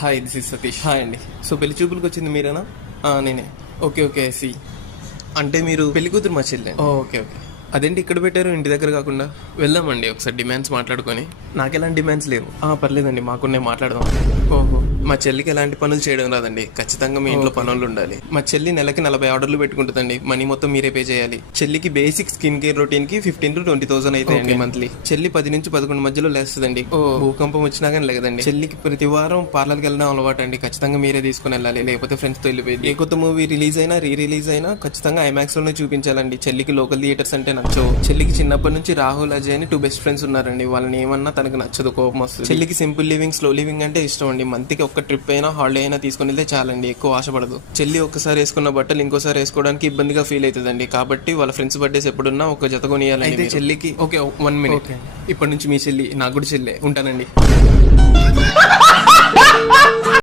Hi, this is Satish. Hi అండి. So పెళ్లి చూపులకు వచ్చింది మీరేనా? నేనే. ఓకే ఓకే, సి అంటే మీరు పెళ్లి కూతురు మా చెల్లి. Okay okay. అదేంటి ఇక్కడ పెట్టారు ఇంటి దగ్గర కాకుండా? వెళ్దామండి ఒకసారి డిమాండ్స్ మాట్లాడుకొని. నాకు ఎలాంటి డిమాండ్స్ లేవు. పర్లేదండి, మాకున్నే మాట్లాడదాం. ఓహో, మా చెల్లికి ఎలాంటి పనులు చేయడం రాదండి. ఖచ్చితంగా మీ ఇంట్లో పనులు ఉండాలి. మా చెల్లి నెలకి 40 ఆర్డర్లు పెట్టుకుంటుందండి. మనీ మొత్తం మీరే పే చేయాలి. చెల్లికి బేసిక్ స్కిన్ కేర్ రొటీన్ కి 15,000 to 20,000 అవుతాయండి మంత్లీ. చెల్లి 10 నుంచి 11 మధ్యలో లేస్తుందండి. భూకంపం వచ్చినా కానీ లేదండి. చెల్లికి ప్రతి వారం పార్లర్కి వెళ్ళడం అలవాటు అండి. ఖచ్చితంగా మీరే తీసుకుని వెళ్ళాలి, లేకపోతే ఫ్రెండ్స్ తో వెళ్ళిపోయింది. ఏ కొత్త మూవీ రిలీజ్ అయినా రీ రిలీజ్ అయినా ఖచ్చితంగా ఐమాక్స్ లోనే చూపించాలండి. చెల్లికి లోకల్ థియేటర్స్ అంటే నచ్చవు. చెల్లికి చిన్నప్పటి నుంచి రాహుల్, అజయ్ అని 2 బెస్ట్ ఫ్రెండ్స్ ఉన్నారండి. వాళ్ళని ఏమన్నా తనకు నచ్చదు, కోపం వస్తుంది. చెల్లికి సింపుల్ లివింగ్, స్లో లివింగ్ అంటే ఇష్టం అండి. మంత్కి ఒక్క ట్రిప్ అయినా హాలిడే అయినా తీసుకుని వెళ్తే చాలండి, ఎక్కువ ఆశపడదు. చెల్లి ఒక్కసారి వేసుకున్న బట్టలు ఇంకోసారి వేసుకోవడానికి ఇబ్బందిగా ఫీల్ అవుతుందండి. కాబట్టి వాళ్ళ ఫ్రెండ్స్ బర్త్డేస్ ఎప్పుడున్నా ఒక జత కొనియాలండి చెల్లికి. Okay, 1 minute. ఇప్పటి నుంచి మీ చెల్లి నాకు కూడా చెల్లె. ఉంటానండి.